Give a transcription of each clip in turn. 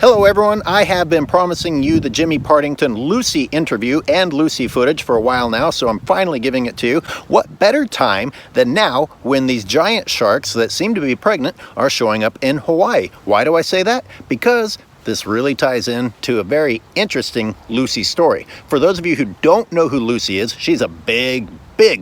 Hello everyone, I have been promising you the Jimmy Partington Lucy interview and Lucy footage for a while now, so I'm finally giving it to you. What better time than now when these giant sharks that seem to be pregnant are showing up in Hawaii? Why do I say that? Because this really ties in to a very interesting Lucy story. For those of you who don't know who Lucy is, she's a big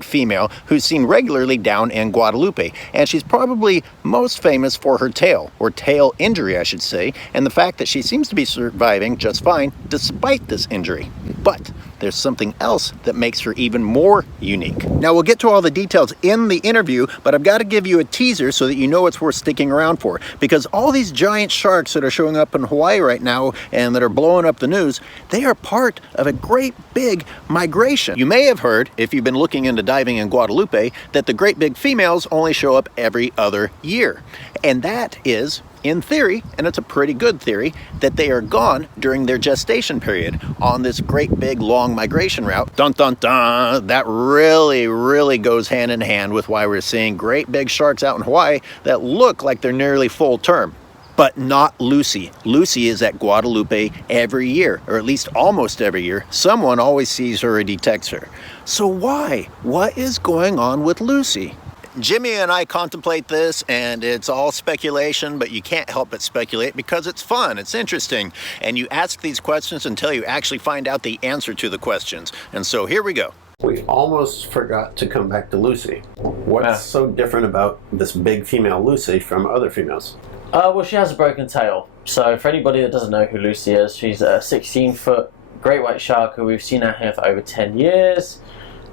female who's seen regularly down in Guadalupe, and she's probably most famous for her tail, or tail injury I should say, and the fact that she seems to be surviving just fine despite this injury. But there's something else that makes her even more unique. Now we'll get to all the details in the interview, but I've got to give you a teaser so that you know it's worth sticking around for, because all these giant sharks that are showing up in Hawaii right now and that are blowing up the news, they are part of a great big migration. You may have heard, if you've been looking into diving in Guadalupe, that the great big females only show up every other year. And that is, in theory, and it's a pretty good theory, that they are gone during their gestation period on this great big long migration route. Dun dun dun! That really goes hand in hand with why we're seeing great big sharks out in Hawaii that look like they're nearly full term. But not Lucy. Lucy is at Guadalupe every year, or at least almost every year. Someone always sees her or detects her. So why? What is going on with Lucy? Jimmy and I contemplate this, and it's all speculation, but you can't help but speculate because it's fun, it's interesting, and you ask these questions until you actually find out the answer to the questions. And so here we go. We almost forgot to come back to Lucy. What's so different about this big female Lucy from other females? Well, she has a broken tail. So for anybody that doesn't know who Lucy is, she's a 16-foot great white shark who we've seen out here for over 10 years.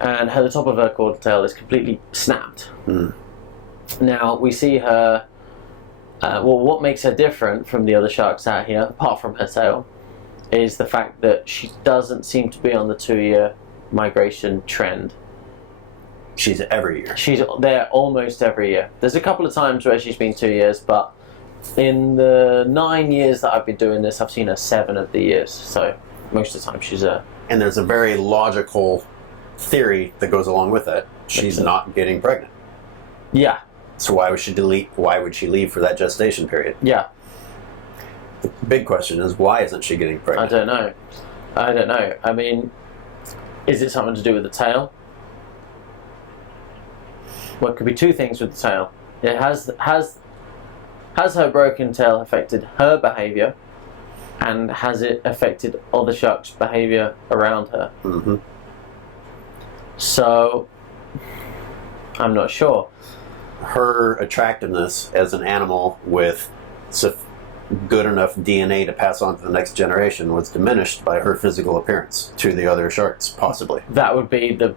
And the top of her caudal tail is completely snapped. Now, we see her, well, what makes her different from the other sharks out here, apart from her tail, is the fact that she doesn't seem to be on the 2-year migration trend. She's every year. She's there almost every year. There's a couple of times where she's been 2 years, but in the 9 years that I've been doing this, I've seen her 7 of the years. So most of the time she's there. And there's a very logical theory that goes along with it. She's not getting pregnant. Yeah. So why would she delete? Why would she leave for that gestation period? Yeah. The big question is, why isn't she getting pregnant? I don't know. I mean, is it something to do with the tail? Well, it could be two things with the tail. It has her broken tail affected her behaviour, and has it affected other sharks' behaviour around her? So, I'm not sure. Her attractiveness as an animal with good enough DNA to pass on to the next generation was diminished by her physical appearance to the other sharks, possibly. That would be the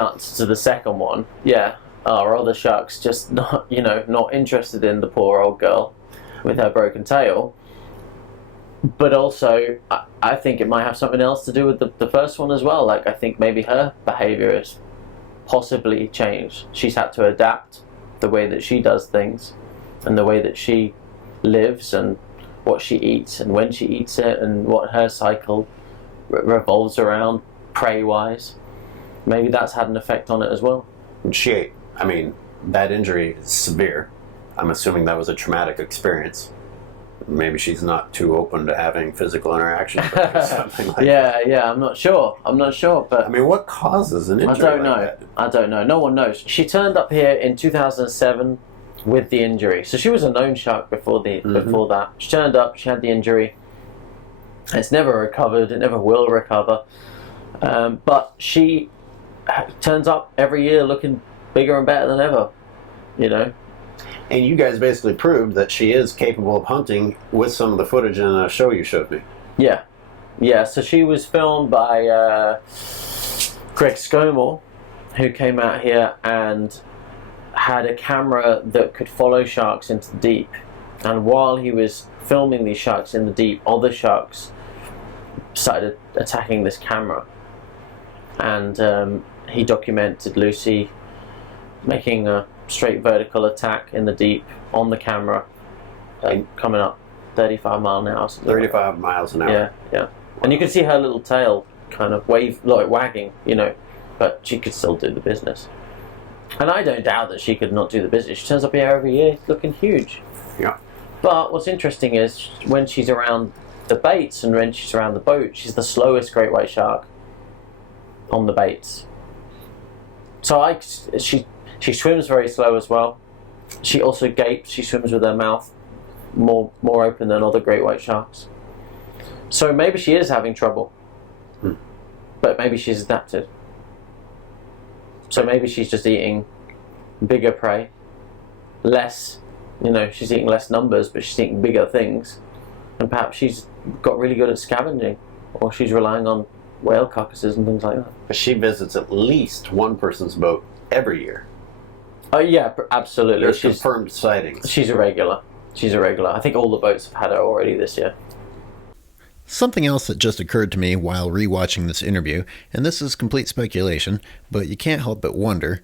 answer to the second one. Yeah. Are other sharks just not interested in the poor old girl with her broken tail? But also, I think it might have something else to do with the first one as well. Like, I think maybe her behaviour has possibly changed. She's had to adapt the way that she does things, and the way that she lives, and what she eats, and when she eats it, and what her cycle revolves around, prey-wise. Maybe that's had an effect on it as well. I mean, that injury is severe. I'm assuming that was a traumatic experience. Maybe she's not too open to having physical interaction or something like that. Yeah, I'm not sure, but I mean, what causes an injury I don't know. No one knows. She turned up here in 2007 with the injury. So she was a known shark before that. She turned up, she had the injury. It's never recovered, it never will recover. But she turns up every year looking bigger and better than ever, And you guys basically proved that she is capable of hunting with some of the footage in a show you showed me. Yeah, so she was filmed by Greg Scomore, who came out here and had a camera that could follow sharks into the deep. And while he was filming these sharks in the deep, other sharks started attacking this camera. And he documented Lucy making a straight vertical attack in the deep on the camera, coming up 35 miles an hour. 35 miles an hour. Yeah. And you could see her little tail kind of wagging, but she could still do the business. And I don't doubt that she could not do the business. She turns up here every year looking huge. Yeah. But what's interesting is when she's around the baits and when she's around the boat, she's the slowest great white shark on the baits. So she swims very slow as well. She also gapes. She swims with her mouth more open than other great white sharks. So maybe she is having trouble, but maybe she's adapted. So maybe she's just eating bigger prey, less. She's eating less numbers, but she's eating bigger things, and perhaps she's got really good at scavenging, or she's relying on whale carcasses and things like that. But she visits at least one person's boat every year. Oh yeah, absolutely. There's confirmed sightings. She's a regular. I think all the boats have had her already this year. Something else that just occurred to me while rewatching this interview, and this is complete speculation, but you can't help but wonder,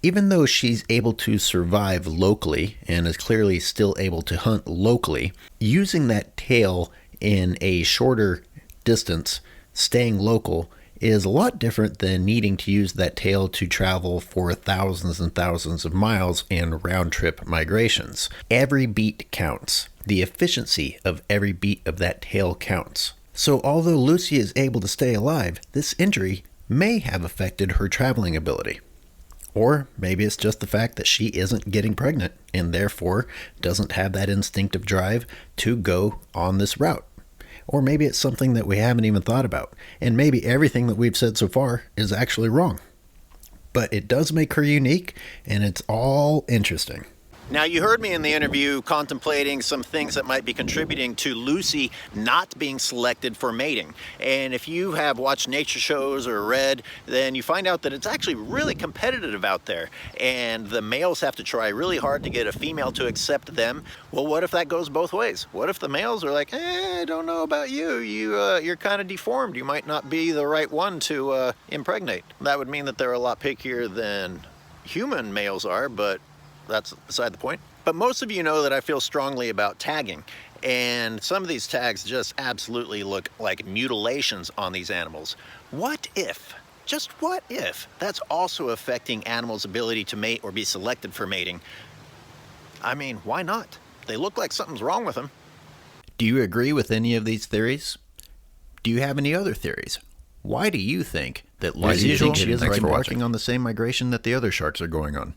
even though she's able to survive locally and is clearly still able to hunt locally, using that tail in a shorter distance, staying local, is a lot different than needing to use that tail to travel for thousands and thousands of miles in round-trip migrations. Every beat counts. The efficiency of every beat of that tail counts. So although Lucy is able to stay alive, this injury may have affected her traveling ability. Or maybe it's just the fact that she isn't getting pregnant and therefore doesn't have that instinctive drive to go on this route. Or maybe it's something that we haven't even thought about, and maybe everything that we've said so far is actually wrong. But it does make her unique, and it's all interesting. Now, you heard me in the interview contemplating some things that might be contributing to Lucy not being selected for mating. And if you have watched nature shows or read, then you find out that it's actually really competitive out there. And the males have to try really hard to get a female to accept them. Well, what if that goes both ways? What if the males are like, I don't know about you. You're kind of deformed. You might not be the right one to impregnate. That would mean that they're a lot pickier than human males are, but that's beside the point. But most of you know that I feel strongly about tagging, and some of these tags just absolutely look like mutilations on these animals. What if, just what if, that's also affecting animals' ability to mate or be selected for mating? I mean, why not? They look like something's wrong with them. Do you agree with any of these theories? Do you have any other theories? Why do you think that Lucy is embarking on the same migration that the other sharks are going on?